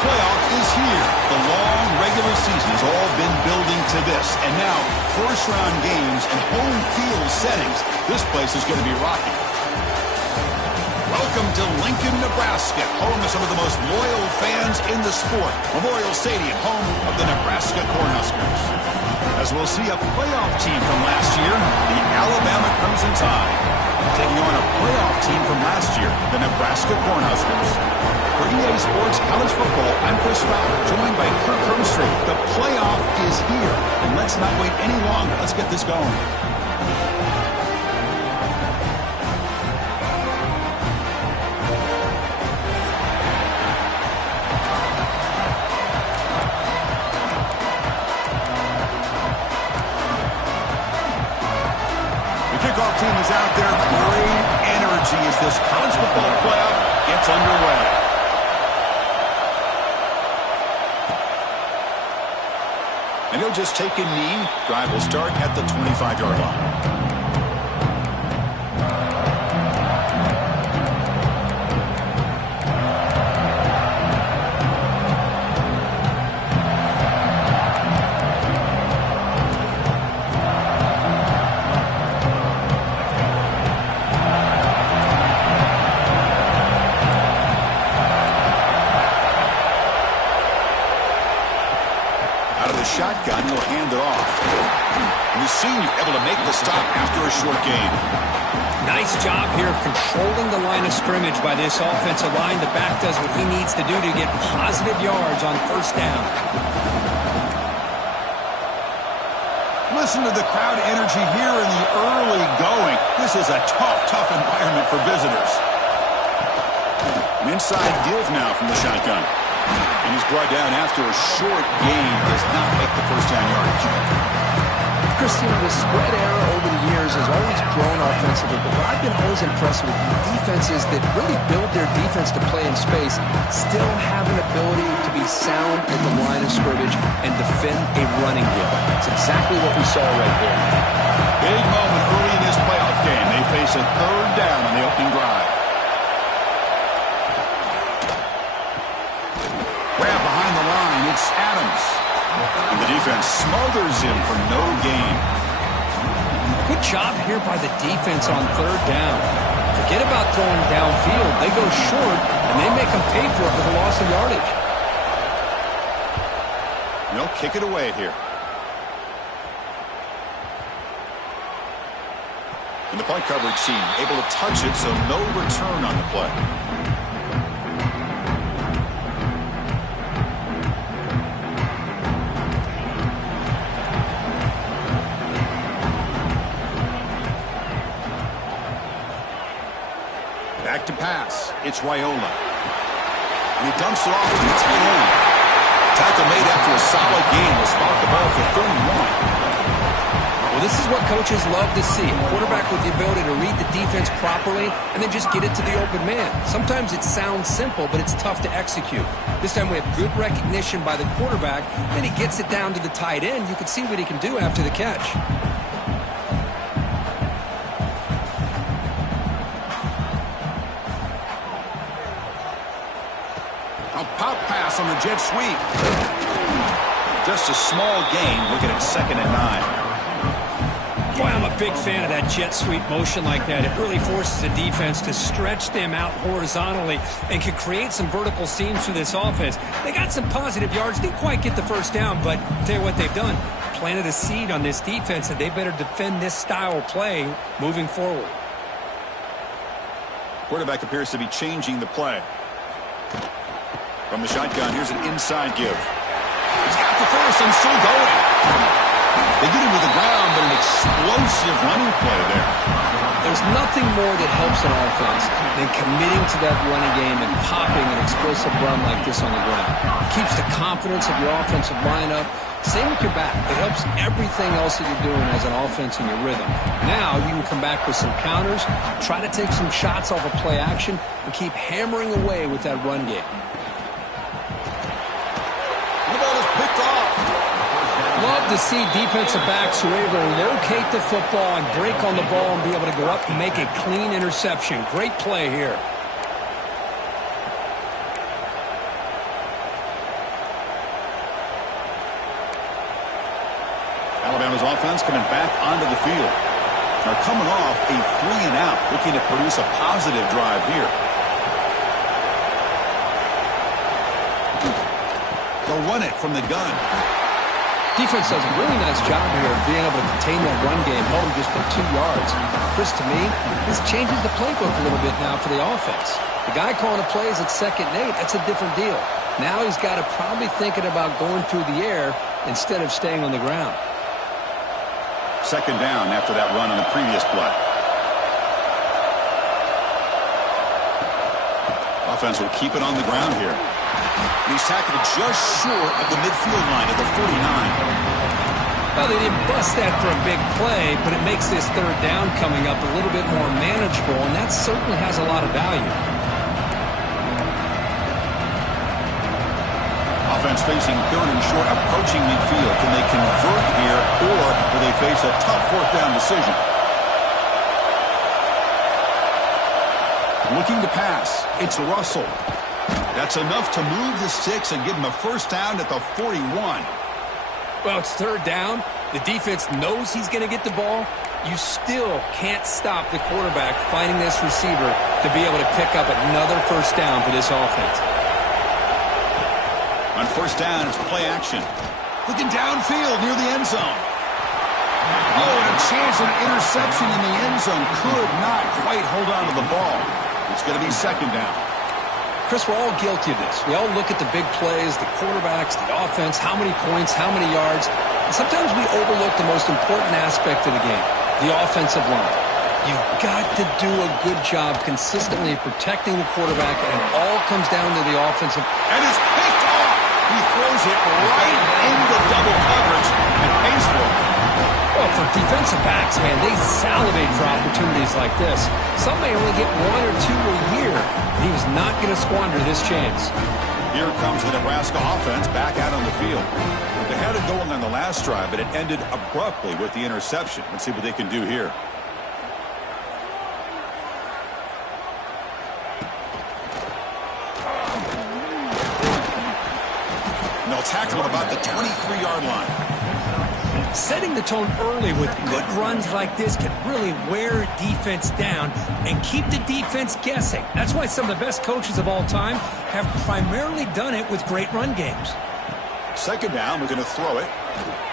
playoff is here. The long regular season has all been building to this. And now, first-round games and home field settings. This place is going to be rocking. Welcome to Lincoln, Nebraska, home of some of the most loyal fans in the sport. Memorial Stadium, home of the Nebraska Cornhuskers. As we'll see a playoff team from last year, the Alabama Crimson Tide, taking on a playoff team from last year, the Nebraska Cornhuskers. For EA Sports College Football, I'm Chris Fowler, joined by Kirk Herbstreit. The playoff is here, and let's not wait any longer. Let's get this going. Kickoff team is out there. Great energy as this college football playoff gets underway. And he'll just take a knee. Drive will start at the 25-yard line. Shotgun, he'll hand it off. And the senior able to make the stop after a short gain. Nice job here controlling the line of scrimmage by this offensive line. The back does what he needs to do to get positive yards on first down. Listen to the crowd energy here in the early going. This is a tough environment for visitors. An inside give now from the shotgun. And he's brought down after a short gain. Does not make the first down yardage. Christine, the spread era over the years has always grown offensively, but what I've been always impressed with defenses that really build their defense to play in space still have an ability to be sound at the line of scrimmage and defend a running game. It's exactly what we saw right there. Big moment early in this playoff game. They face a third down on the opening drive. Grab behind the line. It's Adams. And the defense smothers him for no gain. Good job here by the defense on third down. Forget about throwing downfield. They go short, and they make them pay for it with a loss of yardage. They'll kick it away here. And the punt coverage team able to touch it, so no return on the play. Back to pass. It's Raiola. And he dumps it off to the tight end. Tackle made after a solid gain will spot the ball for 31. Well, this is what coaches love to see. A quarterback with the ability to read the defense properly and then just get it to the open man. Sometimes it sounds simple, but it's tough to execute. This time we have good recognition by the quarterback. Then he gets it down to the tight end. You can see what he can do after the catch. A pop pass on the jet sweep. Just a small gain. Looking at 2nd and 9. Boy, I'm a big fan of that jet sweep motion like that. It really forces the defense to stretch them out horizontally and can create some vertical seams for this offense. They got some positive yards. Didn't quite get the first down, but I'll tell you what they've done. Planted a seed on this defense, and they better defend this style of play moving forward. Quarterback appears to be changing the play. From the shotgun, here's an inside give. He's got the first and still going. They get him to the ground, but an explosive running play there. There's nothing more that helps an offense than committing to that running game and popping an explosive run like this on the ground. It keeps the confidence of your offensive lineup. Same with your back. It helps everything else that you're doing as an offense in your rhythm. Now you can come back with some counters, try to take some shots off of play action, and keep hammering away with that run game. The ball is picked off. Love to see defensive backs who are able to locate the football and break on the ball and be able to go up and make a clean interception. Great play here. Broncos offense coming back onto the field. They're coming off a 3-and-out, looking to produce a positive drive here. They'll run it from the gun. Defense does a really nice job here of being able to contain that run game home just for 2 yards. Chris, to me, this changes the playbook a little bit now for the offense. The guy calling the plays at 2nd and 8, that's a different deal. Now he's got to probably thinking about going through the air instead of staying on the ground. 2nd down after that run on the previous play. Offense will keep it on the ground here. He's tackled just short of the midfield line at the 49. Well, they didn't bust that for a big play, but it makes this 3rd down coming up a little bit more manageable, and that certainly has a lot of value. Offense facing 3rd and short, approaching midfield. Can they convert here, or will they face a tough 4th down decision? Looking to pass. It's Russell. That's enough to move the sticks and give him a 1st down at the 41. Well, it's 3rd down. The defense knows he's going to get the ball. You still can't stop the quarterback finding this receiver to be able to pick up another 1st down for this offense. On 1st down, it's play action. Looking downfield near the end zone. Oh, and a chance of interception in the end zone. Could not quite hold on to the ball. It's going to be 2nd down. Chris, we're all guilty of this. We all look at the big plays, the quarterbacks, the offense, how many points, how many yards. And sometimes we overlook the most important aspect of the game, the offensive line. You've got to do a good job consistently protecting the quarterback, and it all comes down to the offensive. And it's picked off. He throws it right into double coverage and pays for it. Well, for defensive backs, man, they salivate for opportunities like this. Some may only get 1 or 2 a year. He was not going to squander this chance. Here comes the Nebraska offense back out on the field. They had it going on the last drive, but it ended abruptly with the interception. Let's see what they can do here. And they'll tackle him about the 23-yard line. Setting the tone early with good runs like this can really wear defense down and keep the defense guessing. That's why some of the best coaches of all time have primarily done it with great run games. 2nd down, we're going to throw it.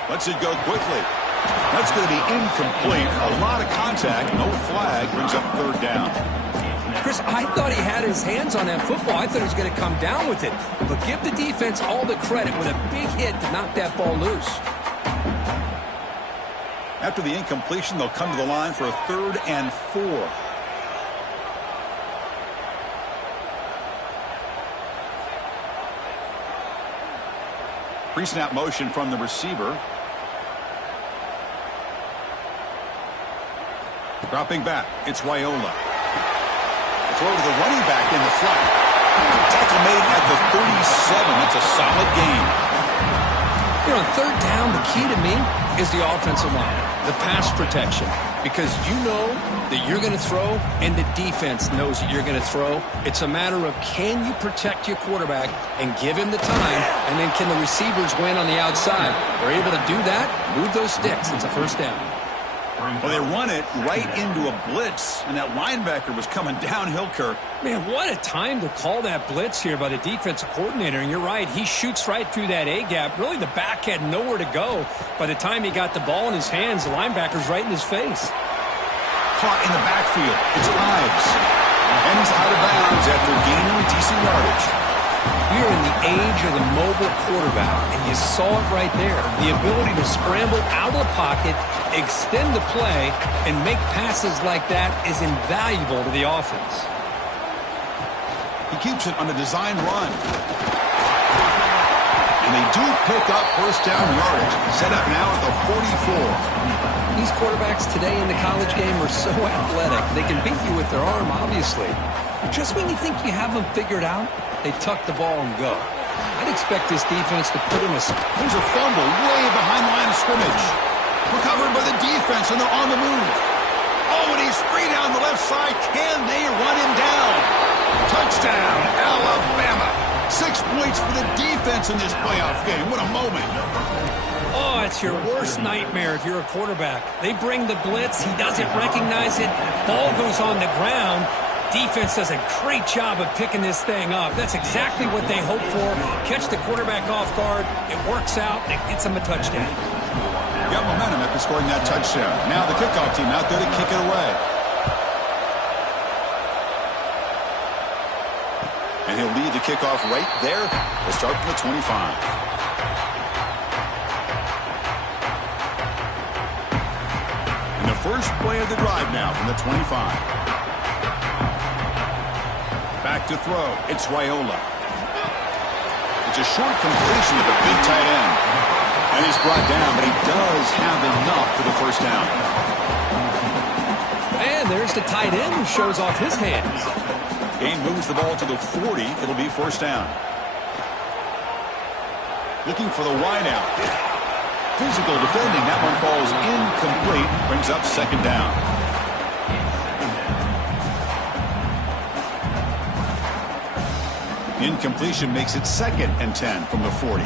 Lets it go quickly. That's going to be incomplete. A lot of contact, no flag, brings up 3rd down. Chris, I thought he had his hands on that football. I thought he was going to come down with it. But give the defense all the credit with a big hit to knock that ball loose. After the incompletion, they'll come to the line for a 3rd and 4. Pre-snap motion from the receiver. Dropping back, it's Raiola. Throw to the running back in the flat. Tackle made at the 37. That's a solid gain. You know, on 3rd down, the key to me is the offensive line, the pass protection, because you know that you're going to throw and the defense knows that you're going to throw. It's a matter of can you protect your quarterback and give him the time, and then can the receivers win on the outside? They're able to do that, move those sticks. It's a 1st down. Well, they run it right into a blitz, and that linebacker was coming downhill, Kirk. Man, what a time to call that blitz here by the defensive coordinator. And you're right, he shoots right through that A-gap. Really, the back had nowhere to go. By the time he got the ball in his hands, the linebacker's right in his face. Caught in the backfield. It's Ives. And he's out of bounds after gaining decent yardage. We're in the age of the mobile quarterback, and you saw it right there. The ability to scramble out of the pocket, extend the play, and make passes like that is invaluable to the offense. He keeps it on a design run. And they do pick up 1st down yardage. Set up now at the 44. These quarterbacks today in the college game are so athletic. They can beat you with their arm, obviously. But just when you think you have them figured out, they tuck the ball and go. I'd expect this defense to put in a... There's a fumble way behind the line of scrimmage. Recovered by the defense, and they're on the move. Oh, and he's free down the left side. Can they run him down? Touchdown, Alabama. 6 points for the defense in this playoff game. What a moment. Oh, it's your worst nightmare if you're a quarterback. They bring the blitz. He doesn't recognize it. Ball goes on the ground. Defense does a great job of picking this thing up. That's exactly what they hope for. Catch the quarterback off guard. It works out. It gets them a touchdown. Got momentum after scoring that touchdown. Now the kickoff team out there to kick it away. And he'll lead the kickoff right there to start from the 25. And the first play of the drive now from the 25. Back to throw. It's Raiola. It's a short completion of the big tight end. And he's brought down, but he does have enough for the first down. And there's the tight end who shows off his hands. Gain moves the ball to the 40. It'll be first down. Looking for the wide out. Physical defending. That one falls incomplete. Brings up second down. Incompletion makes it 2nd and 10 from the 40.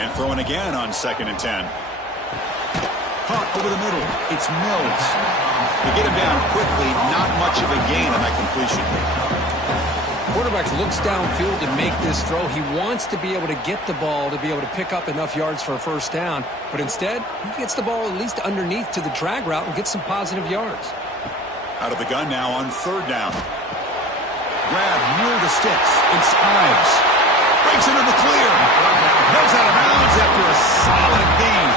And throwing again on 2nd and 10. Caught over the middle. It's Mills. They get him down quickly. Not much of a gain on that completion. Quarterback looks downfield to make this throw. He wants to be able to get the ball to be able to pick up enough yards for a first down. But instead, he gets the ball at least underneath to the drag route and gets some positive yards. Out of the gun now on 3rd down. Grab near the sticks. It's Ives. Breaks into the clear. Goes out of bounds after a solid gain.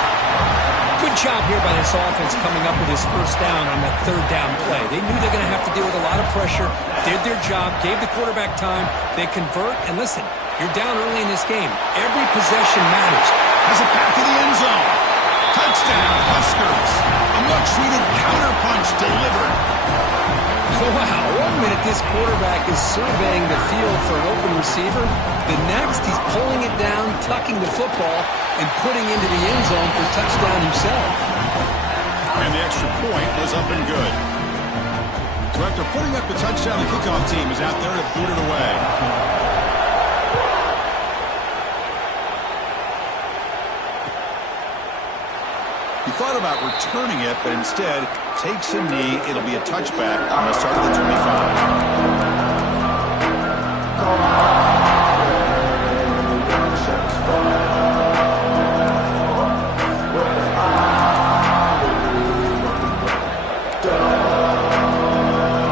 Good job here by this offense coming up with his first down on that 3rd down play. They knew they're going to have to deal with a lot of pressure, did their job, gave the quarterback time. They convert, and listen, you're down early in this game. Every possession matters. Has it back to the end zone. Touchdown, Huskers. A much-needed counterpunch delivered. Wow, 1 minute this quarterback is surveying the field for an open receiver. The next, he's pulling it down, tucking the football, and putting into the end zone for a touchdown himself. And the extra point was up and good. So after putting up the touchdown, the kickoff team is out there to boot it away. He thought about returning it, but instead takes a knee. It'll be a touchback on the start of the 25.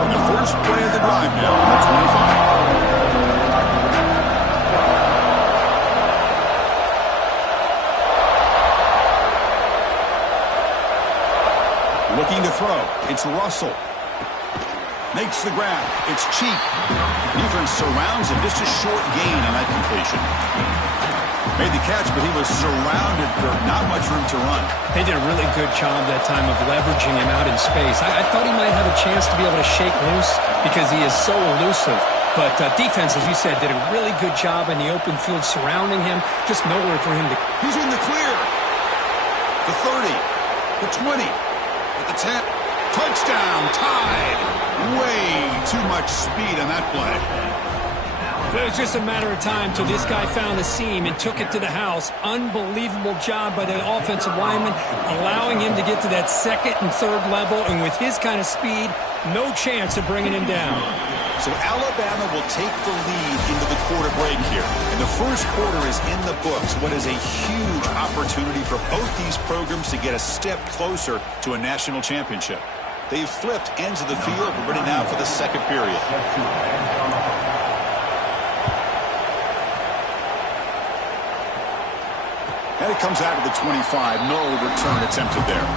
And the first play of the drive now on the 25. Looking to throw. It's Russell. Makes the grab. It's cheap. Defense surrounds him. Just a short gain on that completion. Made the catch, but he was surrounded for not much room to run. They did a really good job that time of leveraging him out in space. I thought he might have a chance to be able to shake loose because he is so elusive. But defense, as you said, did a really good job in the open field surrounding him. Just nowhere for him to... He's in the clear. The 30. The 20. The 10. Touchdown. Tied. Way too much speed on that play. It was just a matter of time till this guy found the seam and took it to the house. Unbelievable job by the offensive lineman, allowing him to get to that 2nd and 3rd level. And with his kind of speed, no chance of bringing him down. So Alabama will take the lead into the quarter break here. And the first quarter is in the books. What is a huge opportunity for both these programs to get a step closer to a national championship. They've flipped ends of the field. We're ready now for the second period. And it comes out of the 25. No return attempted there.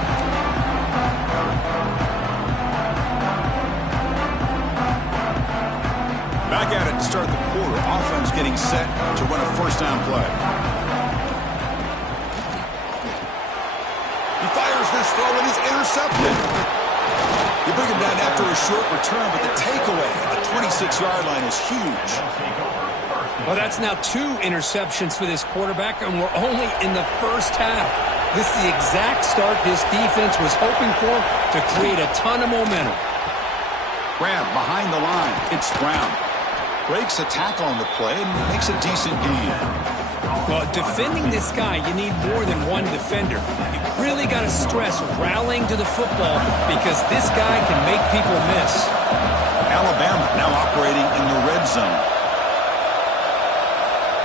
Back at it to start the quarter. Offense getting set to run a first down play. He fires this throw and he's intercepted. You bring him down after a short return, but the takeaway at the 26-yard line is huge. Well, that's now 2 interceptions for this quarterback, and we're only in the first half. This is the exact start this defense was hoping for to create a ton of momentum. Grab behind the line. It's Brown. breaks a tackle on the play and makes a decent gain. Well, defending this guy, you need more than one defender. You really got to stress rallying to the football because this guy can make people miss. Alabama now operating in the red zone.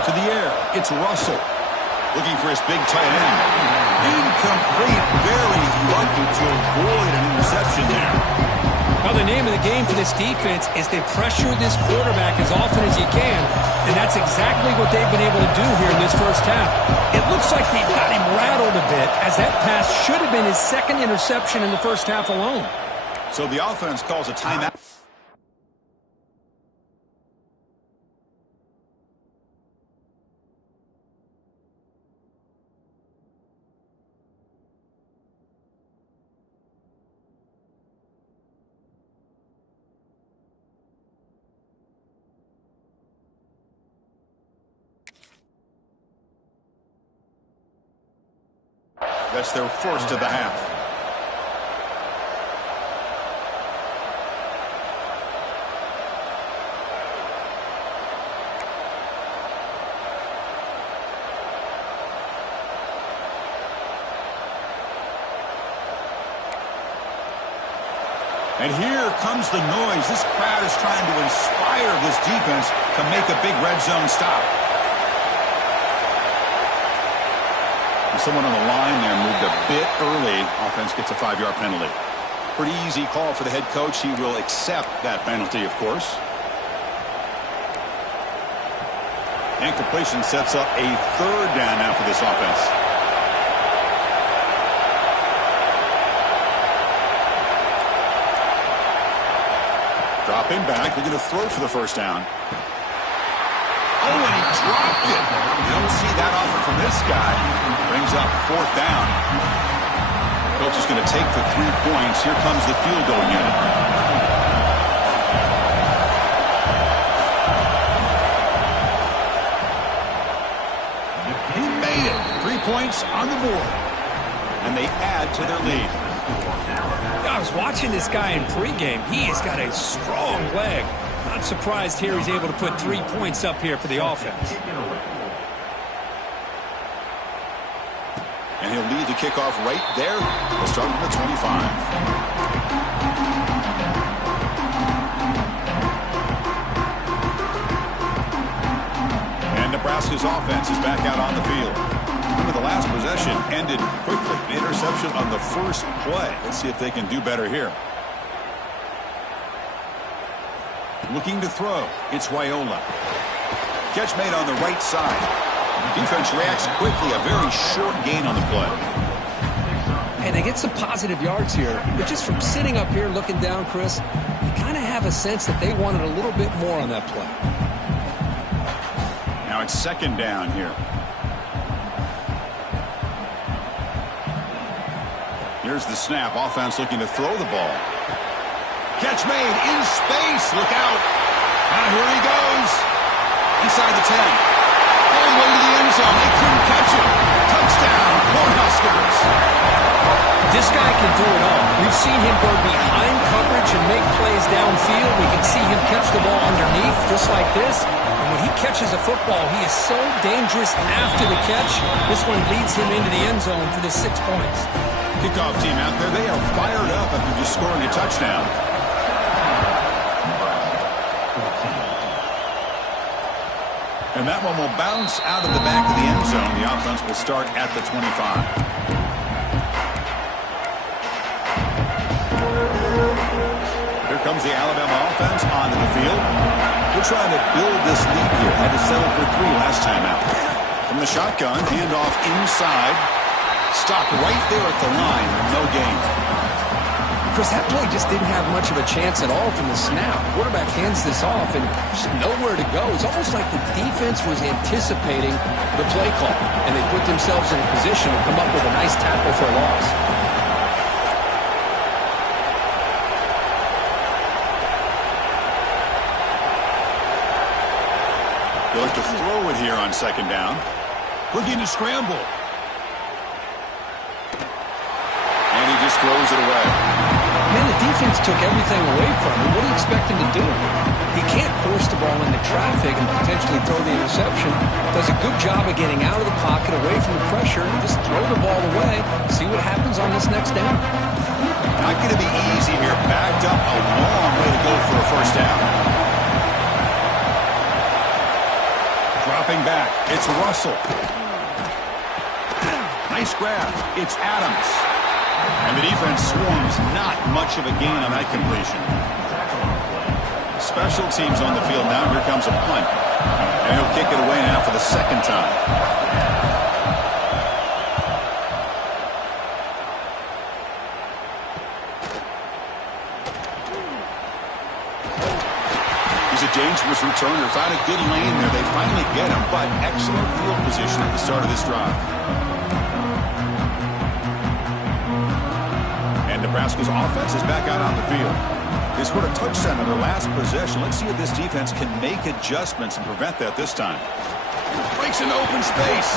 To the air, it's Russell. Looking for his big tight end. Incomplete, very lucky to avoid an interception there. Well, the name of the game for this defense is to pressure this quarterback as often as you can, and that's exactly what they've been able to do here in this first half. It looks like they've got him rattled a bit, as that pass should have been his second interception in the first half alone. So the offense calls a timeout. That's their first of the half. And here comes the noise. This crowd is trying to inspire this defense to make a big red zone stop. Someone on the line there moved a bit early. Offense gets a 5-yard penalty. Pretty easy call for the head coach. He will accept that penalty, of course. And completion sets up a third down now for this offense. Dropping back. They're going to throw for the first down. Oh, and he dropped it. You don't see that often from this guy. Brings up fourth down. Coach is going to take the 3 points. Here comes the field goal unit. He made it. 3 points on the board. And they add to their lead. I was watching this guy in pregame. He has got a strong leg. Not surprised here he's able to put 3 points up here for the offense. And he'll lead the kickoff right there. He'll start at the 25. And Nebraska's offense is back out on the field. Remember, the last possession ended quickly. An interception on the first play. Let's see if they can do better here. Looking to throw. It's Raiola. Catch made on the right side. Defense reacts quickly. A very short gain on the play. And they get some positive yards here. But just from sitting up here looking down, Chris, you kind of have a sense that they wanted a little bit more on that play. Now it's second down here. Here's the snap. Offense looking to throw the ball. Catch made in space. Look out. And here he goes. Inside the 10. All the way to the end zone. They couldn't catch him. Touchdown, Cornhuskers. This guy can do it all. We've seen him go behind coverage and make plays downfield. We can see him catch the ball underneath just like this. And when he catches a football, he is so dangerous after the catch. This one leads him into the end zone for the 6 points. Kickoff team out there. They are fired up after just scoring a touchdown. And that one will bounce out of the back of the end zone. The offense will start at the 25. Here comes the Alabama offense onto the field. We're trying to build this lead here. Had to settle for 3 last time out. From the shotgun, handoff inside. Stopped right there at the line. No gain. Chris, that play just didn't have much of a chance at all from the snap. Quarterback hands this off and just nowhere to go. It's almost like the defense was anticipating the play call, and they put themselves in a position to come up with a nice tackle for a loss. They look to throw it here on second down. Looking to scramble. And he just throws it away. Man, the defense took everything away from him. What do you expect him to do? He can't force the ball into traffic and potentially throw the interception. Does a good job of getting out of the pocket, away from the pressure, and just throw the ball away. See what happens on this next down. Not going to be easy here. Backed up a long way to go for a first down. Dropping back. It's Russell. Nice grab. It's Adams. And the defense swarms. Not much of a gain on that completion. Special teams on the field now. Here comes a punt. And he'll kick it away now for the second time. He's a dangerous returner. Found a good lane there. They finally get him, but excellent field position at the start of this drive. And Nebraska's offense is back out on the field. They scored a touchdown on their last possession. Let's see if this defense can make adjustments and prevent that this time. Breaks into open space.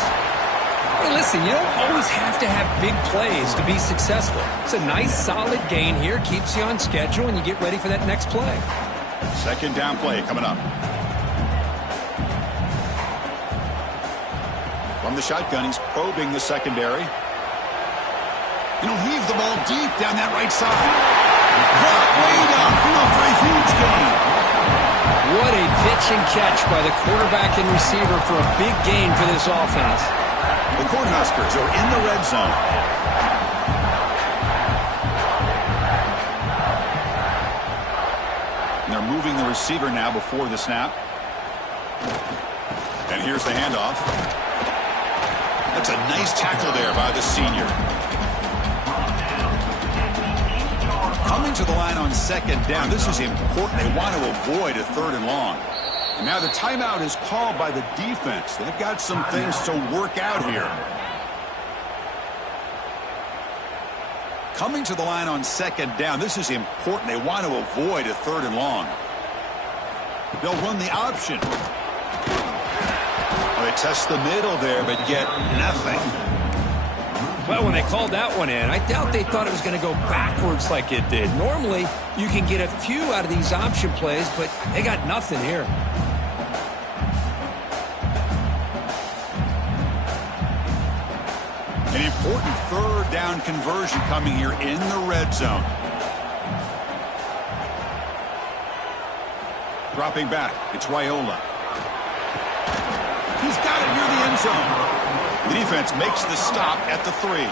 Hey, listen, you don't always have to have big plays to be successful. It's a nice, solid gain here. Keeps you on schedule, and you get ready for that next play. Second down play coming up. From the shotgun, he's probing the secondary. Heave the ball deep down that right side. Caught way downfield for a huge gain. What a pitch and catch by the quarterback and receiver for a big gain for this offense. The Cornhuskers are in the red zone. And they're moving the receiver now before the snap. And here's the handoff. That's a nice tackle there by the senior. Coming to the line on second down. This is important. They want to avoid a third and long. And now the timeout is called by the defense. They've got some things to work out here. Coming to the line on second down. This is important. They want to avoid a third and long. They'll run the option. Well, they test the middle there, but get nothing. Well, when they called that one in, I doubt they thought it was going to go backwards like it did. Normally, you can get a few out of these option plays, but they got nothing here. An important third down conversion coming here in the red zone. Dropping back, it's Raiola. He's got it near the end zone. The defense makes the stop at the 3.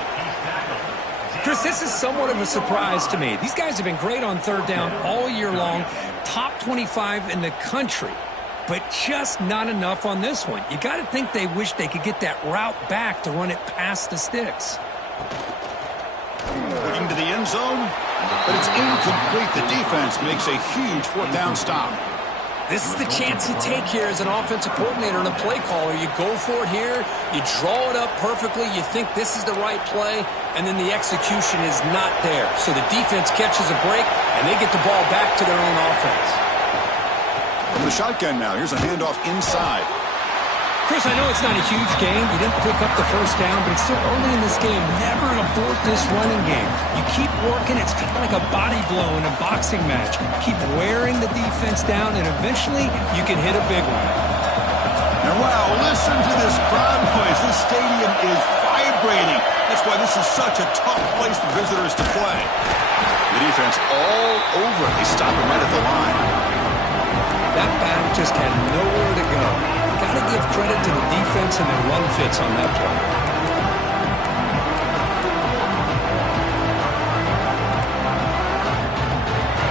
Chris, this is somewhat of a surprise to me. These guys have been great on third down all year long, top 25 in the country, but just not enough on this one. You got to think they wish they could get that route back to run it past the sticks. Looking to the end zone, but it's incomplete. The defense makes a huge fourth down stop. This is the chance you take here as an offensive coordinator and a play caller. You go for it here, you draw it up perfectly, you think this is the right play, and then the execution is not there. So the defense catches a break, and they get the ball back to their own offense. From the shotgun now, here's a handoff inside. Chris, I know it's not a huge game. You didn't pick up the first down, but it's still early in this game. Never abort this running game. You keep working. It's kind of like a body blow in a boxing match. Keep wearing the defense down, and eventually you can hit a big one. And wow, listen to this crowd noise. This stadium is vibrating. That's why this is such a tough place for visitors to play. The defense all over it. They stop him right at the line. That back just had nowhere to go. Got to give credit to the defense and their run fits on that play.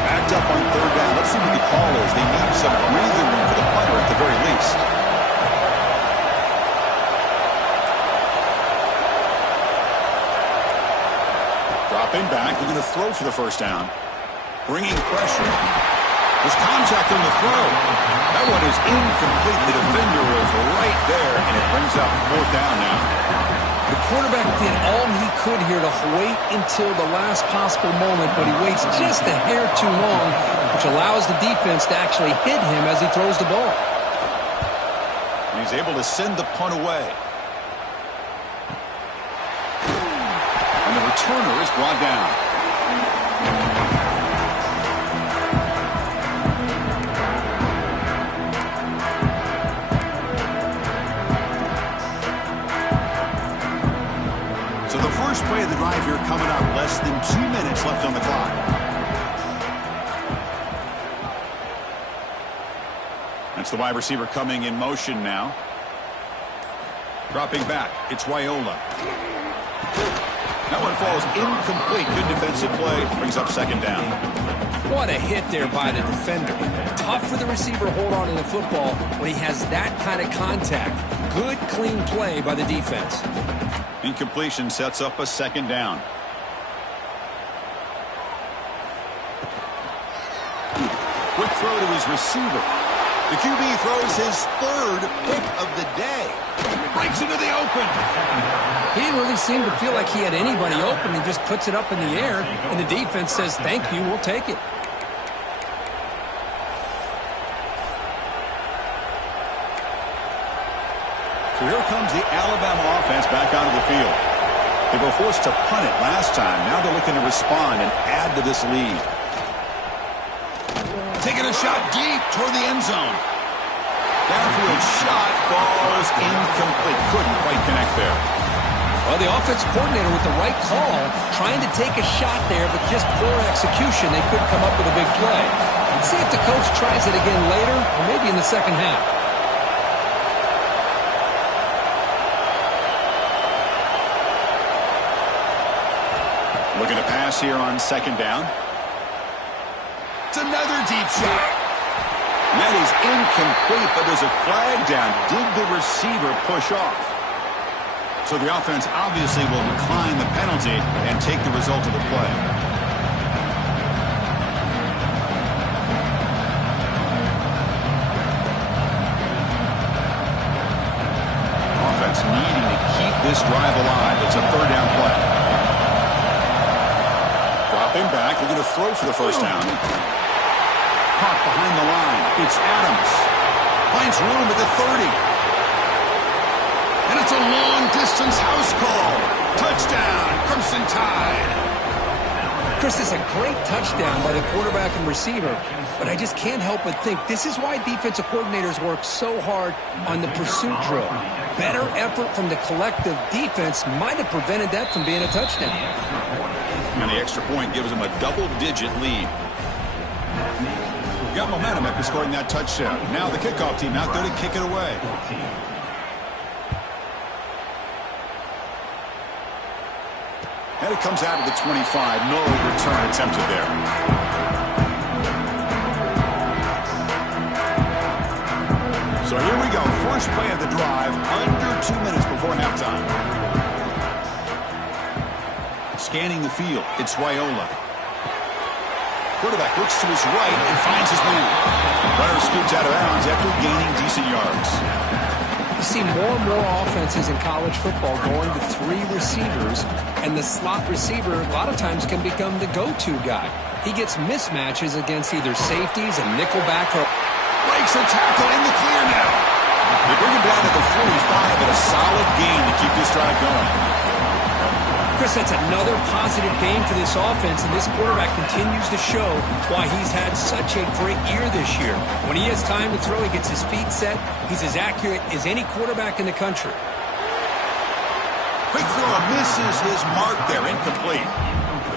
Backed up on third down. Let's see what the call is. They need some breathing room for the punter at the very least. Dropping back. They're going to throw for the first down. Bringing pressure. There's contact on the throw. That one is incomplete. The defender was right there, and it brings up fourth down now. The quarterback did all he could here to wait until the last possible moment, but he waits just a hair too long, which allows the defense to actually hit him as he throws the ball. And he's able to send the punt away. And the returner is brought down. play of the drive here coming up. Less than 2 minutes left on the clock. That's the wide receiver coming in motion now. Dropping back. It's Raiola. That one falls incomplete. Good defensive play. Brings up second down. What a hit there by the defender. Tough for the receiver to hold on to the football when he has that kind of contact. Good, clean play by the defense. Incompletion sets up a second down. Quick throw to his receiver. The QB throws his third pick of the day. Breaks into the open. He didn't really seem to feel like he had anybody open. He just puts it up in the air, and the defense says, thank you, we'll take it. So here comes the Alabama offense back onto the field. They were forced to punt it last time. Now they're looking to respond and add to this lead. Taking a shot deep toward the end zone. Downfield shot falls incomplete. Couldn't quite connect there. Well, the offensive coordinator with the right call, trying to take a shot there, but just poor execution. They couldn't come up with a big play. Let's see if the coach tries it again later, or maybe in the second half. Looking to pass here on second down. It's another deep shot. That is incomplete, but there's a flag down. Did the receiver push off? So the offense obviously will decline the penalty and take the result of the play. Offense needing to keep this drive alive. It's a third down play. Dropping back, looking to throw for the first down. Caught behind the line. It's Adams. Finds room at the 30. And it's a long-distance house call. Touchdown, Crimson Tide. Chris, it's a great touchdown by the quarterback and receiver, but I just can't help but think this is why defensive coordinators work so hard on the pursuit drill. Better effort from the collective defense might have prevented that from being a touchdown. And the extra point gives them a double-digit lead. Got momentum after scoring that touchdown. Now the kickoff team out there to kick it away. And it comes out of the 25. No return attempted there. So here we go. First play of the drive. Under 2 minutes before halftime. Scanning the field. It's Raiola. Quarterback looks to his right and finds his man. Runner scoots out of bounds after gaining decent yards. You see more and more offenses in college football going to 3 receivers, and the slot receiver a lot of times can become the go-to guy. He gets mismatches against either safeties and nickelback or... Breaks a tackle in the clear now. They bring him down to the 45 and a solid gain to keep this drive going. Chris, that's another positive game for this offense, and this quarterback continues to show why he's had such a great year this year. When he has time to throw, he gets his feet set. He's as accurate as any quarterback in the country. Quick throw misses his mark there, incomplete.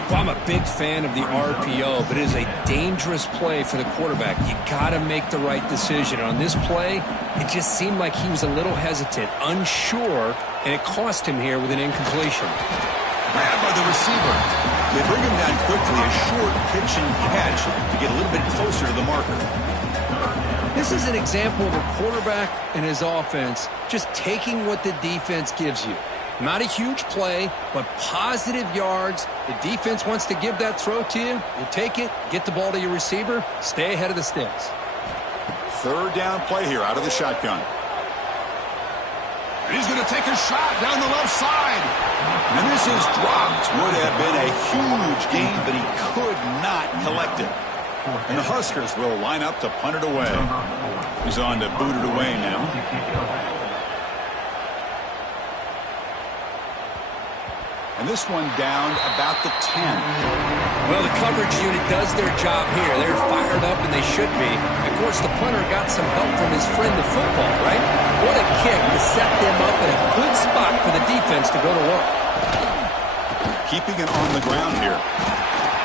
Well, I'm a big fan of the RPO, but it is a dangerous play for the quarterback. You got to make the right decision. On this play, it just seemed like he was a little hesitant, unsure, and it cost him here with an incompletion. Grabbed by the receiver. They bring him down quickly, a short pitch and catch to get a little bit closer to the marker. This is an example of a quarterback and his offense just taking what the defense gives you. Not a huge play, but positive yards. The defense wants to give that throw to you. You take it, get the ball to your receiver, stay ahead of the sticks. Third down play here out of the shotgun. He's going to take a shot down the left side. And this is dropped. Would have been a huge gain, but he could not collect it. And the Huskers will line up to punt it away. He's on to boot it away now. And this one down about the 10. Well, the coverage unit does their job here. They're fired up, and they should be. Of course, the punter got some help from his friend, the football, right? What a kick to set them up in a good spot for the defense to go to work. keeping it on the ground here.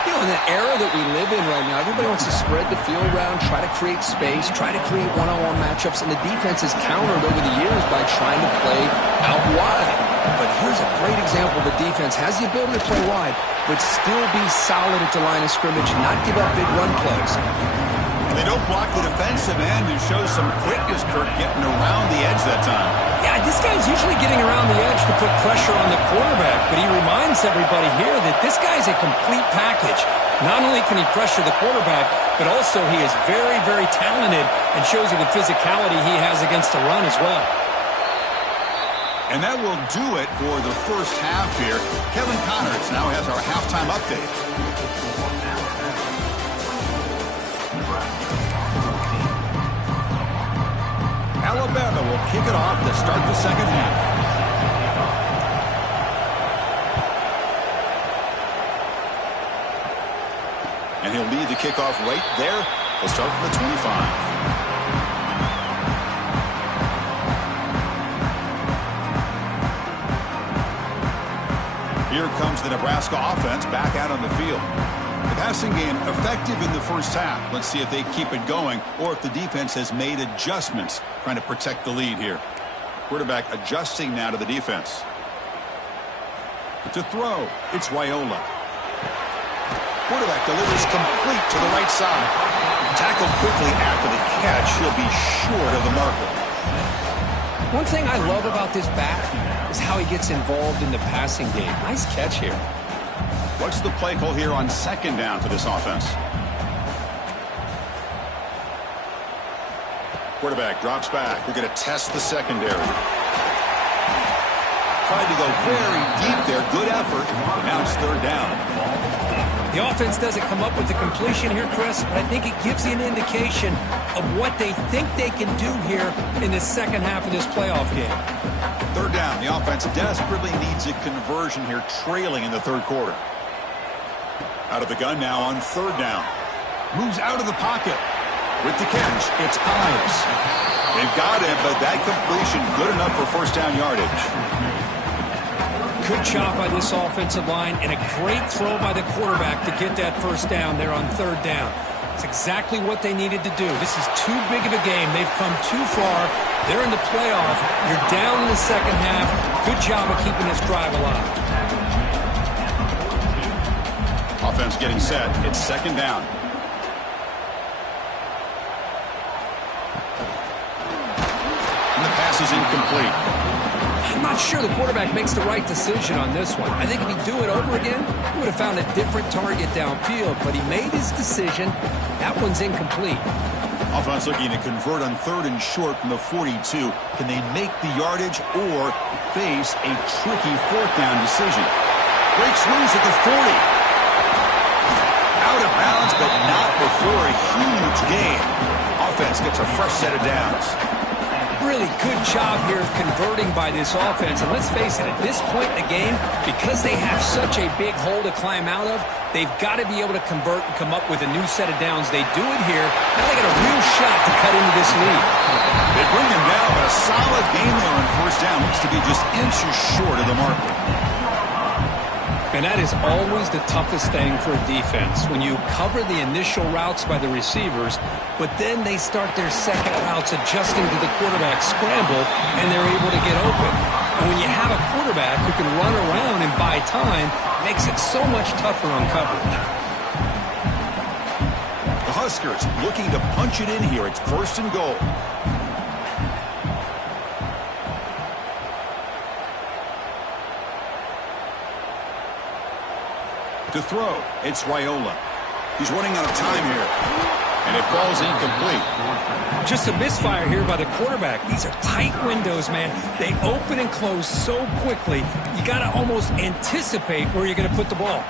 You know, in the era that we live in right now, everybody wants to spread the field around, try to create space, try to create one-on-one matchups, and the defense has countered over the years by trying to play out wide. But here's a great example. The defense has the ability to play wide, but still be solid at the line of scrimmage, not give up big run plays. And they don't block the defensive end, who shows some quickness, Kirk, getting around the edge that time. Yeah, this guy's usually getting around the edge to put pressure on the quarterback, but he reminds everybody here that this guy's a complete package. Not only can he pressure the quarterback, but also he is very, very talented and shows you the physicality he has against the run as well. And that will do it for the first half here. Kevin Connors now has our halftime update. Alabama will kick it off to start the second half. And he'll lead the kickoff right there. He'll start from the 25. Here comes the Nebraska offense back out on the field. The passing game effective in the first half. Let's see if they keep it going or if the defense has made adjustments trying to protect the lead here. Quarterback adjusting now to the defense. To throw, it's Raiola. Quarterback delivers complete to the right side. Tackled quickly after the catch. He'll be short of the marker. One thing I love about this back is how he gets involved in the passing game. Nice catch here. What's the play call here on second down for this offense? Quarterback drops back. We're going to test the secondary. Tried to go very deep there. Good effort. Now it's third down. The offense doesn't come up with the completion here, Chris, but I think it gives you an indication of what they think they can do here in the second half of this playoff game. Third down. The offense desperately needs a conversion here, trailing in the third quarter. Out of the gun now on third down. Moves out of the pocket. With the catch, it's Ives. They've got him, but that completion good enough for first down yardage. Good job by this offensive line and a great throw by the quarterback to get that first down there on third down. It's exactly what they needed to do. This is too big of a game. They've come too far. They're in the playoff. You're down in the second half. Good job of keeping this drive alive. Offense getting set. It's second down. And the pass is incomplete. I'm not sure the quarterback makes the right decision on this one. I think if he'd do it over again, he would have found a different target downfield, but he made his decision. That one's incomplete. Offense looking to convert on third and short from the 42. Can they make the yardage or face a tricky fourth down decision? Breaks loose at the 40. Out of bounds, but not before a huge gain. Offense gets a fresh set of downs. Really good job here of converting by this offense. And let's face it, at this point in the game, because they have such a big hole to climb out of, they've got to be able to convert and come up with a new set of downs. They do it here. Now they got a real shot to cut into this lead. They bring him down, but a solid gain there on first down. Looks to be just inches short of the marker. And that is always the toughest thing for a defense, when you cover the initial routes by the receivers, but then they start their second routes adjusting to the quarterback scramble, and they're able to get open. And when you have a quarterback who can run around and buy time, it makes it so much tougher on coverage. The Huskers looking to punch it in here. It's first and goal. To throw, it's Raiola. He's running out of time here, and it falls incomplete. Just a misfire here by the quarterback. These are tight windows, man. They open and close so quickly, you got to almost anticipate where you're going to put the ball.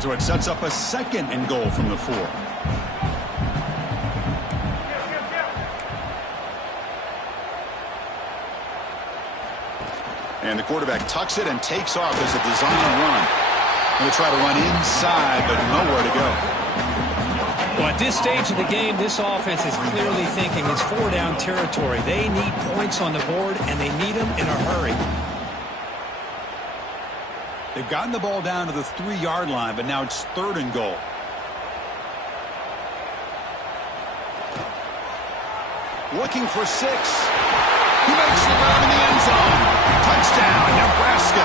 So it sets up a second and goal from the 4. And the quarterback tucks it and takes off as a design run. Going to try to run inside, but nowhere to go. Well, at this stage of the game, this offense is clearly thinking it's four-down territory. They need points on the board, and they need them in a hurry. They've gotten the ball down to the 3-yard line, but now it's 3rd and goal. Looking for 6. He makes the grab in the end zone. Touchdown, Nebraska.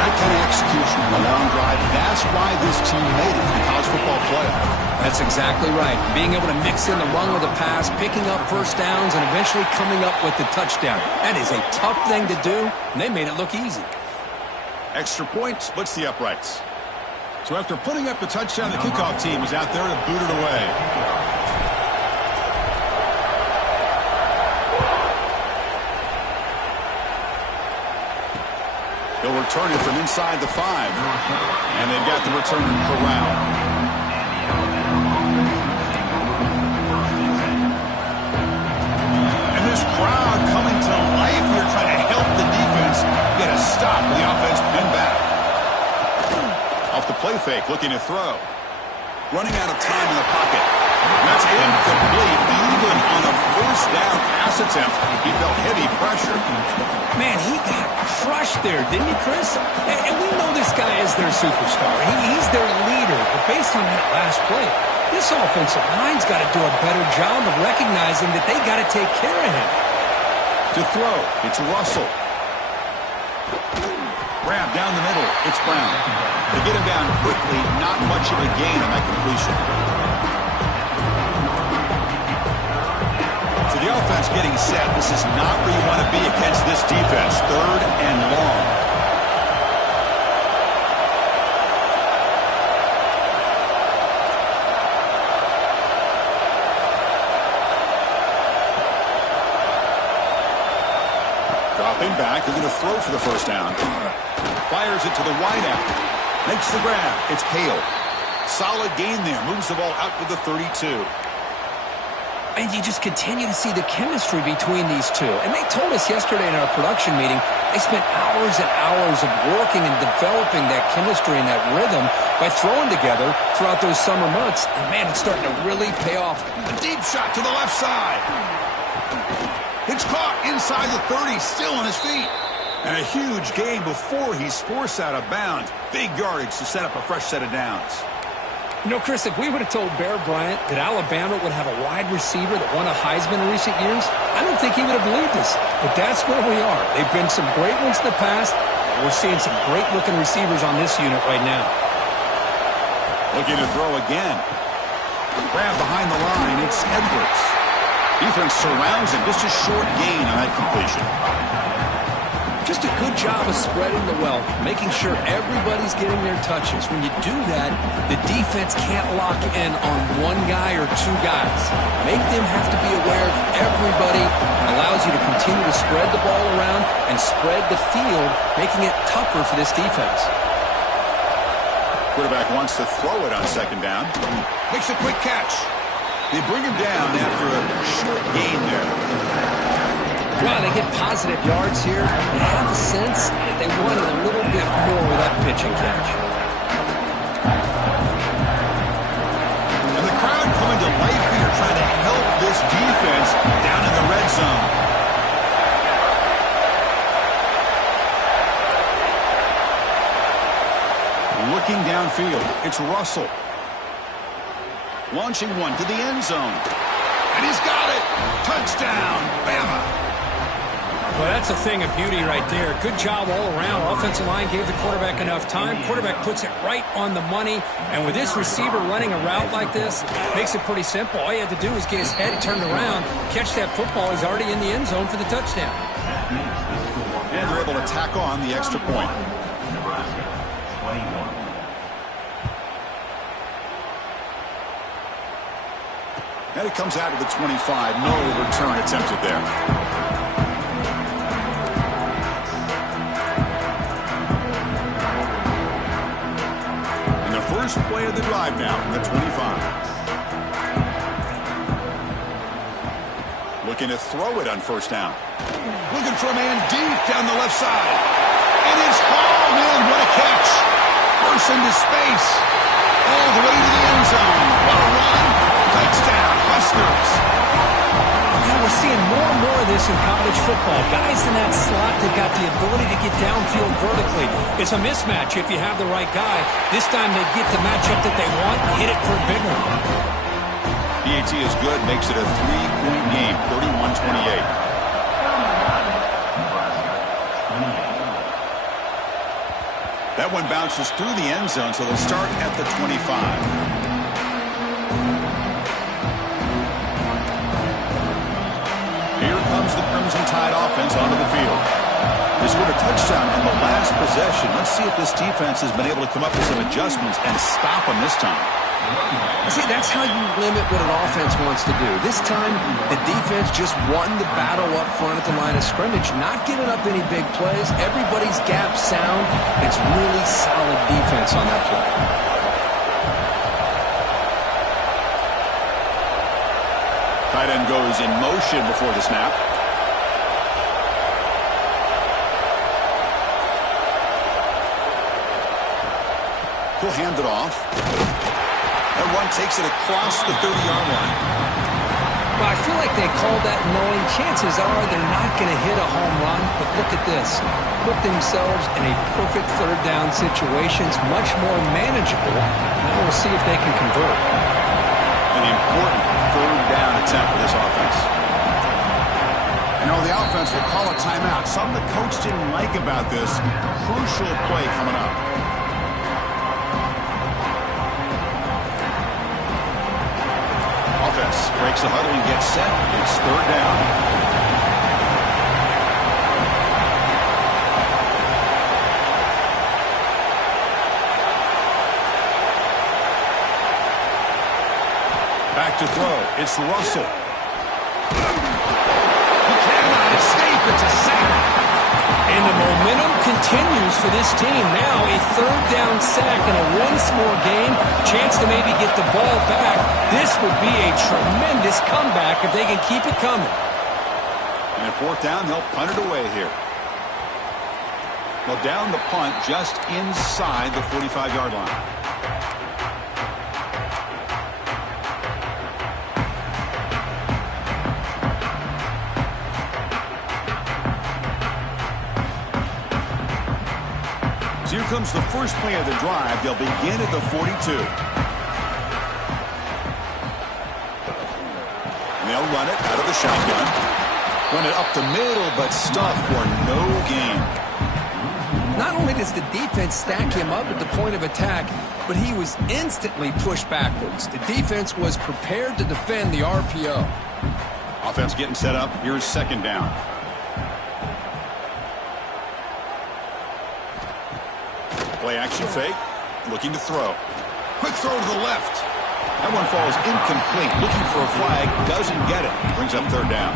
That kind of execution on a long drive, that's why this team made it in the college football playoff. That's exactly right. Being able to mix in the run with the pass, picking up first downs, and eventually coming up with the touchdown. That is a tough thing to do, and they made it look easy. Extra point splits the uprights. So after putting up the touchdown, the kickoff team is out there to boot it away. He'll return it from inside the 5. And they've got the returner corralled. And this crowd coming to life here trying to help the defense get a stop with the offense pinned back. Off the play fake, looking to throw. Running out of time in the pocket. That's incomplete. Even on a first down pass attempt, he felt heavy pressure. Man, he got crushed there, didn't he, Chris? And we know this guy is their superstar. He's their leader. But based on that last play, this offensive line's got to do a better job of recognizing that they got to take care of him. To throw, it's Russell. Grab down the middle, it's Brown. They get him down quickly, not much of a gain on that completion. So the offense getting set. This is not where you want to be against this defense. 3rd and long. Dropping back, they're going to throw for the first down. Fires it to the wideout. Makes the grab. It's Hale. Solid gain there. Moves the ball out to the 32. And you just continue to see the chemistry between these two. And they told us yesterday in our production meeting, they spent hours and hours of working and developing that chemistry and that rhythm by throwing together throughout those summer months. And, man, it's starting to really pay off. A deep shot to the left side. It's caught inside the 30, still on his feet. And a huge gain before he's forced out of bounds. Big yardage to set up a fresh set of downs. You know, Chris, if we would have told Bear Bryant that Alabama would have a wide receiver that won a Heisman in recent years, I don't think he would have believed us. But that's where we are. They've been some great ones in the past. We're seeing some great-looking receivers on this unit right now. Looking to throw again. Grab behind the line. It's Edwards. Defense surrounds him. Just a short gain on that completion. Just a good job of spreading the wealth, making sure everybody's getting their touches. When you do that, the defense can't lock in on one guy or two guys. Make them have to be aware of everybody. It allows you to continue to spread the ball around and spread the field, making it tougher for this defense. Quarterback wants to throw it on 2nd down. Makes a quick catch. They bring him down after a short gain there. Well, they get positive yards here. I have a sense that they wanted a little bit more with that pitch and catch. And the crowd coming to life here, trying to help this defense down in the red zone. Looking downfield, it's Russell. Launching one to the end zone. And he's got it. Touchdown, Bama. Well, that's a thing of beauty right there. Good job all around. Offensive line gave the quarterback enough time. Quarterback puts it right on the money. And with this receiver running a route like this, makes it pretty simple. All you had to do was get his head turned around, catch that football. He's already in the end zone for the touchdown. And they're able to tack on the extra point. And it comes out of the 25. No return attempted there. And the first play of the drive now from the 25. Looking to throw it on 1st down. Looking for a man deep down the left side. And it's hauled in. What a catch. Burst into space. All the way to the end zone. What a run. Touchdown, Huskers. Yeah, we're seeing more and more of this in college football. Guys in that slot that got the ability to get downfield vertically. It's a mismatch if you have the right guy. This time they get the matchup that they want, hit it for a big one. PAT is good, makes it a 3-point game, 31-28. That one bounces through the end zone, so they'll start at the 25. Here comes the Crimson Tide offense onto the field. They scored a touchdown on the last possession. Let's see if this defense has been able to come up with some adjustments and stop them this time. See, that's how you limit what an offense wants to do. This time, the defense just won the battle up front at the line of scrimmage, not giving up any big plays. Everybody's gap sound. It's really solid defense on that play. Tight end goes in motion before the snap. He'll hand it off. That one takes it across the 30-yard line. Well, I feel like they called that knowing chances are they're not going to hit a home run. But look at this. Put themselves in a perfect third down situation. It's much more manageable. Now we'll see if they can convert. An important third down attempt for this offense. You know, the offense will call a timeout. Something the coach didn't like about this. Crucial play coming up. Offense breaks the huddle and gets set. It's third down. Back to throw. It's Russell. He cannot escape. It's a sack. And the momentum continues for this team. Now a third down sack in a one-score game. Chance to maybe get the ball back. This would be a tremendous comeback if they can keep it coming. And at fourth down, they'll punt it away here. They'll down the punt just inside the 45-yard line. So here comes the first play of the drive. They'll begin at the 42. And they'll run it out of the shotgun. Run it up the middle, but stuffed for no gain. Not only does the defense stack him up at the point of attack, but he was instantly pushed backwards. The defense was prepared to defend the RPO. Offense getting set up. Here's second down. Play action fake. Looking to throw. Quick throw to the left. That one falls incomplete. Looking for a flag. Doesn't get it. Brings up third down.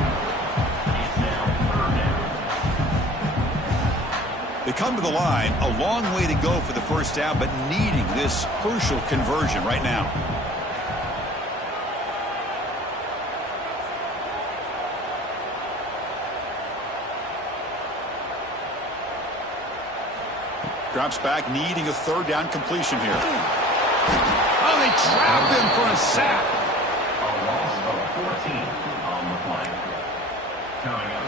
They come to the line. A long way to go for the first down, but needing this crucial conversion right now. Drops back, needing a third down completion here. Oh, they trap him for a sack. A loss of 14 on the play.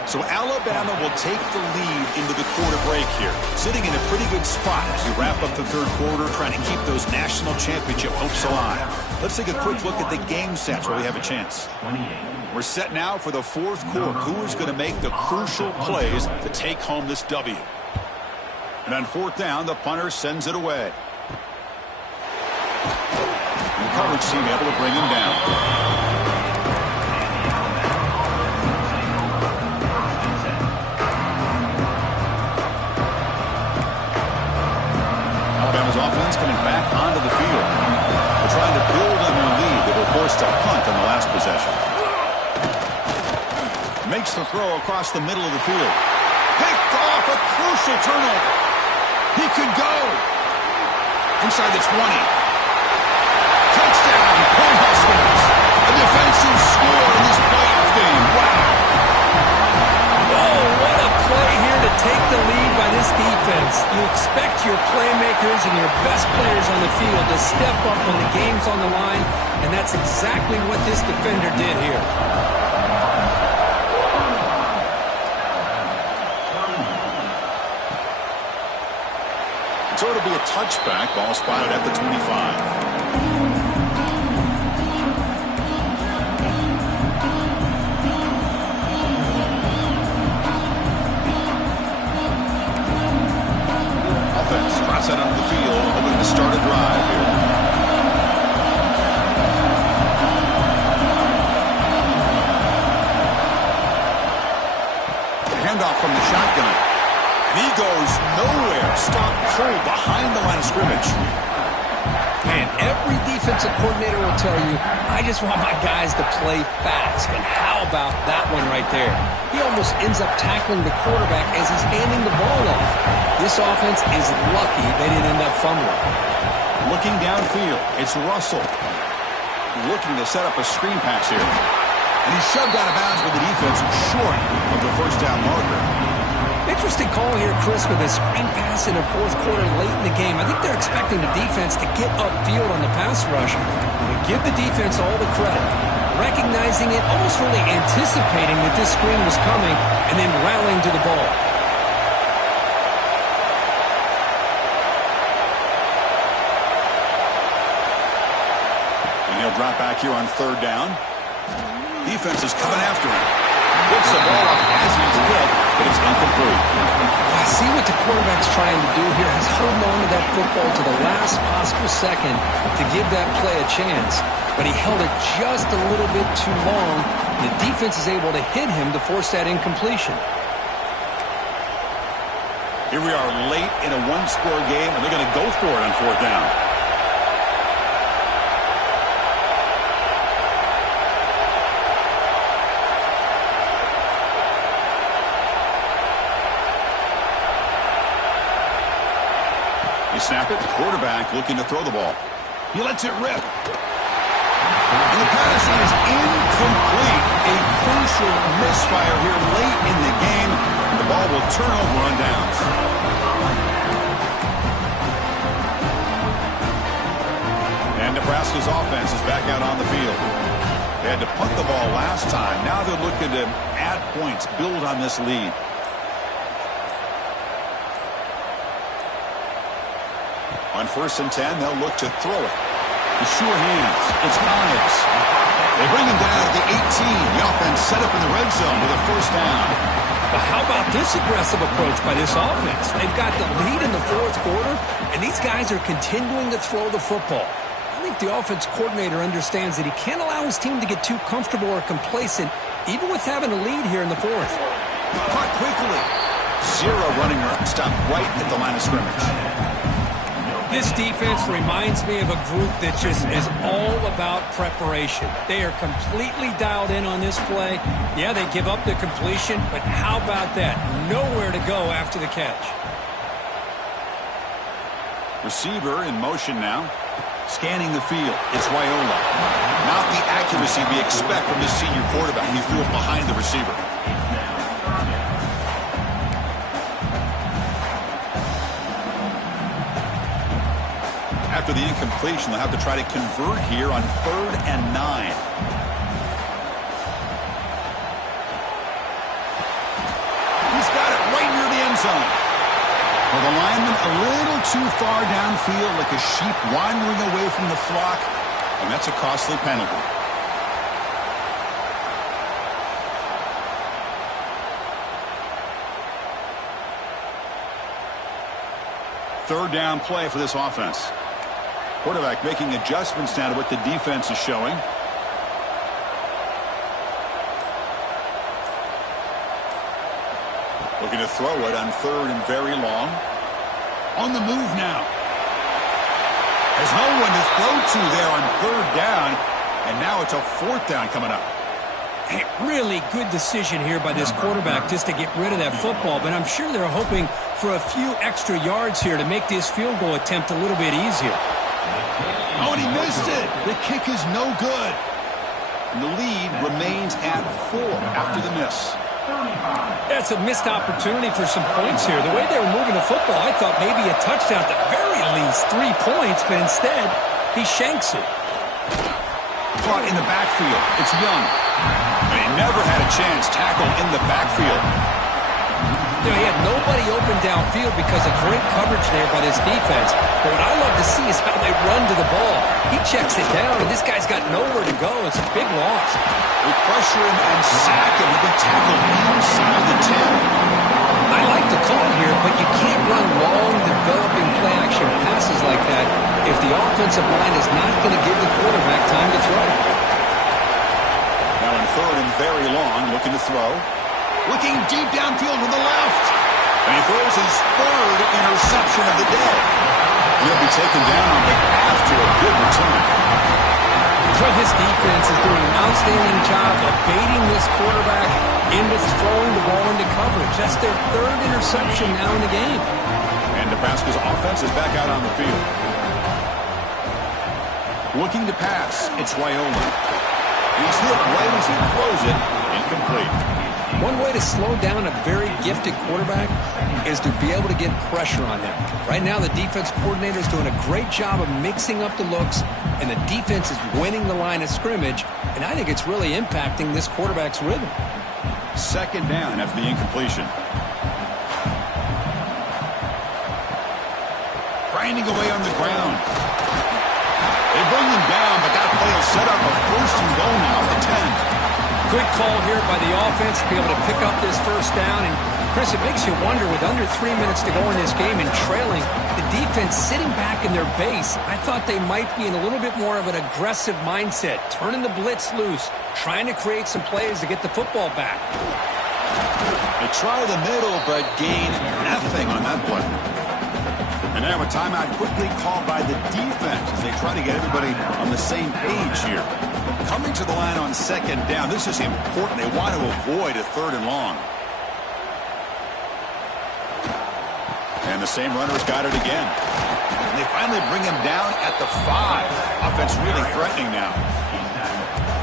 So Alabama will take the lead into the quarter break here. Sitting in a pretty good spot as we wrap up the third quarter, trying to keep those national championship hopes alive. Let's take a quick look at the game stats where we have a chance. We're set now for the fourth quarter. Who is going to make the crucial plays to take home this W? And on fourth down, the punter sends it away. And the coverage team able to bring him down. Alabama's offense coming back onto the field. They're trying to build on their lead. They were forced to punt on the last possession. Makes the throw across the middle of the field. Picked off, a crucial turnover. He could go. Inside the 20. Touchdown, Cornhuskers. A defensive score in this playoff game. Wow. Whoa, what a play here to take the lead by this defense. You expect your playmakers and your best players on the field to step up when the game's on the line, and that's exactly what this defender did here. So it'll be a touchback. Ball spotted at the 25. Cross out onto the field, hoping to start a drive here. The handoff from the shotgun. And he goes nowhere. Stop cold behind the line of scrimmage. Man, every defensive coordinator will tell you, I just want my guys to play fast. And how about that one right there? He almost ends up tackling the quarterback as he's handing the ball off. This offense is lucky they didn't end up fumbling. Looking downfield, it's Russell. Looking to set up a screen pass here. And he's shoved out of bounds with the defense short of the first down marker. Interesting call here, Chris, with a screen pass in the fourth quarter late in the game. I think they're expecting the defense to get upfield on the pass rush. And give the defense all the credit. Recognizing it, almost really anticipating that this screen was coming, and then rallying to the ball. And he'll drop back here on third down. Defense is coming after him. Gets the ball off as he's hit, but it's incomplete. I see what the quarterback's trying to do here. He's holding on to that football to the last possible second to give that play a chance. But he held it just a little bit too long. The defense is able to hit him to force that incompletion. Here we are late in a one-score game, and they're going to go for it on fourth down. You snap it, the quarterback looking to throw the ball. He lets it rip. And the pass is incomplete. A crucial misfire here late in the game. The ball will turn over on downs. And Nebraska's offense is back out on the field. They had to punt the ball last time. Now they're looking to add points, build on this lead. On 1st and 10, they'll look to throw it. The sure hands. It's Connors. They bring him down at the 18. The offense set up in the red zone with a first down. But how about this aggressive approach by this offense? They've got the lead in the fourth quarter, and these guys are continuing to throw the football. I think the offense coordinator understands that he can't allow his team to get too comfortable or complacent, even with having a lead here in the fourth. Caught quickly. Zero running room. Stopped right at the line of scrimmage. This defense reminds me of a group that just is all about preparation. They are completely dialed in on this play. Yeah, they give up the completion, but how about that? Nowhere to go after the catch. Receiver in motion now. Scanning the field. It's Raiola. Not the accuracy we expect from this senior quarterback. He threw it behind the receiver. After the incompletion, they'll have to try to convert here on 3rd and 9. He's got it right near the end zone. Well, the lineman a little too far downfield, like a sheep wandering away from the flock, and that's a costly penalty. Third down play for this offense. Quarterback making adjustments now to what the defense is showing. Looking to throw it on 3rd and very long. On the move now. There's no one to throw to there on 3rd down. And now it's a 4th down coming up. Hey, really good decision here by this quarterback just to get rid of that football. But I'm sure they're hoping for a few extra yards here to make this field goal attempt a little bit easier. Oh, and he missed it. The kick is no good. And the lead remains at 4 after the miss. That's a missed opportunity for some points here. The way they were moving the football, I thought maybe a touchdown at the very least, 3 points, but instead, he shanks it. Caught in the backfield. It's Young. And he never had a chance tackled in the backfield. You know, he had nobody open downfield because of great coverage there by this defense. But what I love to see is how they run to the ball. He checks it down, and this guy's got nowhere to go. It's a big loss. They pressure him and sack him with a tackle inside the 10. I like the call here, but you can't run long, developing play-action passes like that if the offensive line is not going to give the quarterback time to throw. Now in third and very long, looking to throw. Looking deep downfield to the left. And he throws his third interception of the day. He'll be taken down after a good return. But his defense is doing an outstanding job of baiting this quarterback into throwing the ball into coverage. That's their third interception now in the game. And Nebraska's offense is back out on the field. Looking to pass, it's Raiola. He's hit right as he throws it, incomplete. One way to slow down a very gifted quarterback is to be able to get pressure on him. Right now, the defense coordinator is doing a great job of mixing up the looks, and the defense is winning the line of scrimmage, and I think it's really impacting this quarterback's rhythm. Second down after the incompletion. Grinding away on the ground. They bring him down, but that play will set up a first and goal now at the 10. Good call here by the offense to be able to pick up this first down. And, Chris, it makes you wonder, with under 3 minutes to go in this game and trailing, the defense sitting back in their base, I thought they might be in a little bit more of an aggressive mindset, turning the blitz loose, trying to create some plays to get the football back. They try the middle, but gain nothing on that play. And now a timeout quickly called by the defense as they try to get everybody on the same page here. Coming to the line on second down, this is important. They want to avoid a third and long. And the same runner's got it again. And they finally bring him down at the 5. Offense really threatening now.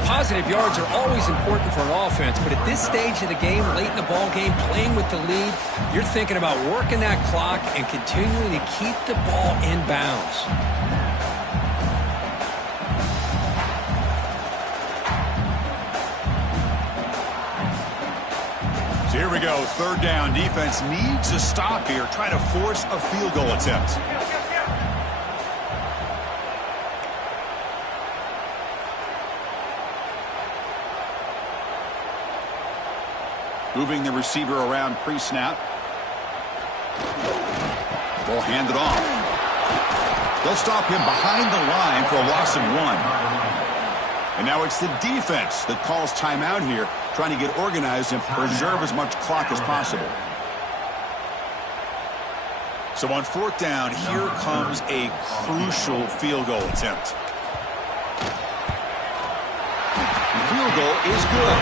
Positive yards are always important for an offense, but at this stage of the game, late in the ball game, playing with the lead, you're thinking about working that clock and continuing to keep the ball in bounds. So here we go, third down. Defense needs a stop here, trying to force a field goal attempt. Moving the receiver around pre-snap. Ball handed off. They'll stop him behind the line for a loss of 1. And now it's the defense that calls timeout here, trying to get organized and preserve as much clock as possible. So on fourth down, here comes a crucial field goal attempt. The field goal is good.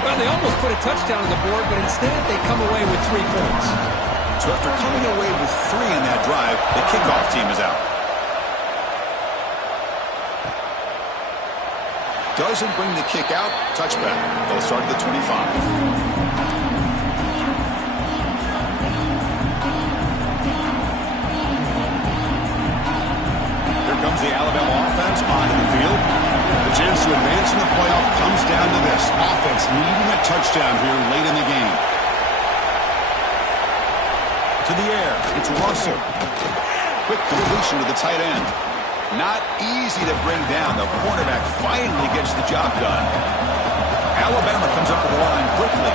Well, they almost put a touchdown on the board, but instead they come away with 3 points. So after coming away with 3 in that drive, the kickoff team is out. Doesn't bring the kick out. Touchback. They'll start at the 25. Here comes the Alabama offense onto the field. The chance to advance in the playoff comes down to this. Offense needing a touchdown here late in the game. To the air. It's Russell. Quick completion to the tight end. Not easy to bring down. The quarterback finally gets the job done. Alabama comes up with the line quickly.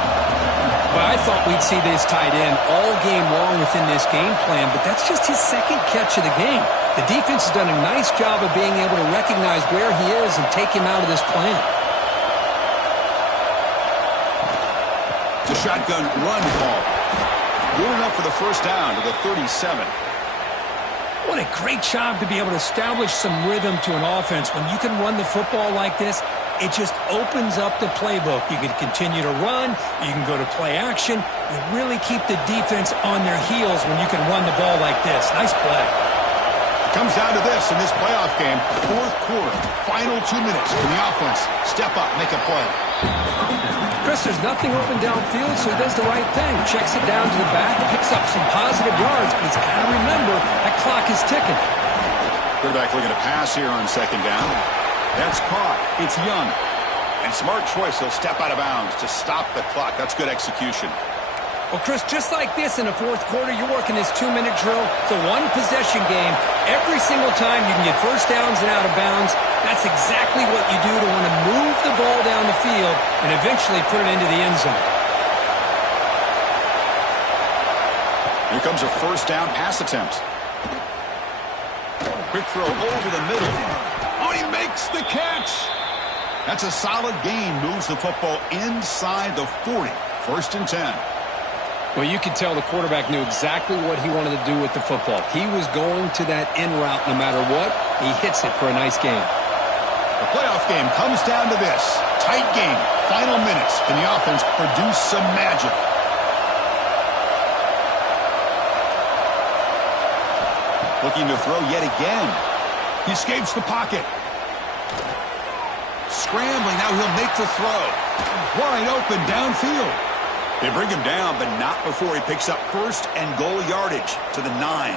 Well, I thought we'd see this tight end all game long within this game plan, but that's just his second catch of the game. The defense has done a nice job of being able to recognize where he is and take him out of this plan. It's a shotgun run call. Good enough for the first down to the 37. What a great job to be able to establish some rhythm to an offense. When you can run the football like this, it just opens up the playbook. You can continue to run. You can go to play action. You really keep the defense on their heels when you can run the ball like this. Nice play. Comes down to this in this playoff game. Fourth quarter, final 2 minutes. Can the offense step up, make a play? Chris, there's nothing open downfield, so he does the right thing. Checks it down to the back, picks up some positive yards, but he's got to remember that clock is ticking. Quarterback looking to pass here on second down. That's caught. It's Young. And smart choice, he'll step out of bounds to stop the clock. That's good execution. Well, Chris, just like this in the fourth quarter, you're working this 2-minute drill. It's a one-possession game. Every single time you can get first downs and out of bounds. That's exactly what you do to want to move the ball down the field and eventually put it into the end zone. Here comes a first down pass attempt. Quick throw over the middle. Oh, he makes the catch. That's a solid gain. Moves the football inside the 40. First and 10. Well, you could tell the quarterback knew exactly what he wanted to do with the football. He was going to that in route no matter what. He hits it for a nice gain. The playoff game comes down to this. Tight game. Final minutes. Can the offense produce some magic? Looking to throw yet again. He escapes the pocket. Scrambling. Now he'll make the throw. Wide open downfield. They bring him down, but not before he picks up first and goal yardage to the 9.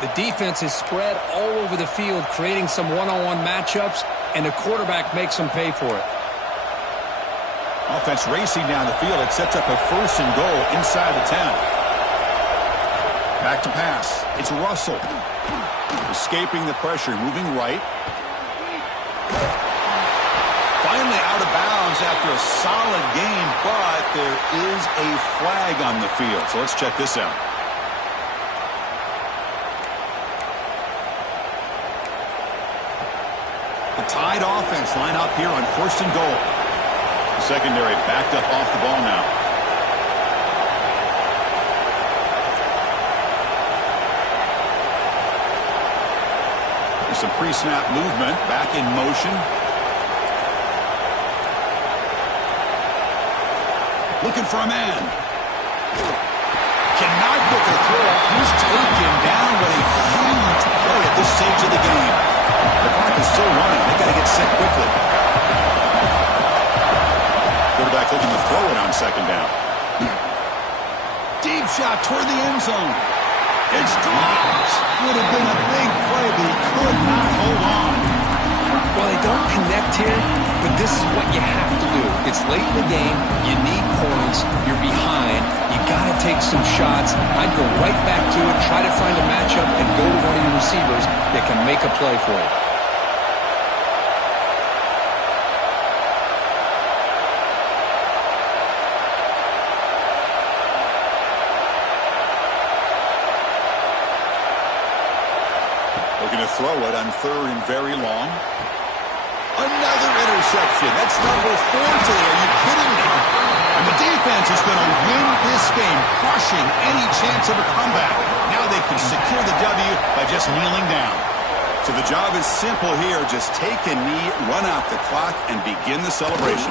The defense is spread all over the field, creating some one-on-one matchups, and the quarterback makes them pay for it. Offense racing down the field. It sets up a first and goal inside the 10. Back to pass. It's Russell. Escaping the pressure, moving right. Finally out of bounds after a solid game, but there is a flag on the field. So let's check this out. The Tide offense line up here on first and goal. The secondary backed up off the ball now. There's some pre-snap movement, back in motion. Looking for a man. Cannot get the throw up. He's taken down with a huge play at this stage of the game. The clock is still running. They got to get set quickly. Quarterback looking to throw it on second down. Deep shot toward the end zone. It's dropped. Would have been a big play, but he could not hold on. Well, they don't connect here, but this is what you have to do. It's late in the game. You need points. You're behind. You got to take some shots. I'd go right back to it, try to find a matchup, and go to one of your receivers that can make a play for you. Looking to throw it on third and very long. Another interception. That's number 4 today. Are you kidding me? And the defense is going to win this game, crushing any chance of a comeback. Now they can secure the W by just kneeling down. So the job is simple here. Just take a knee, run out the clock, and begin the celebration.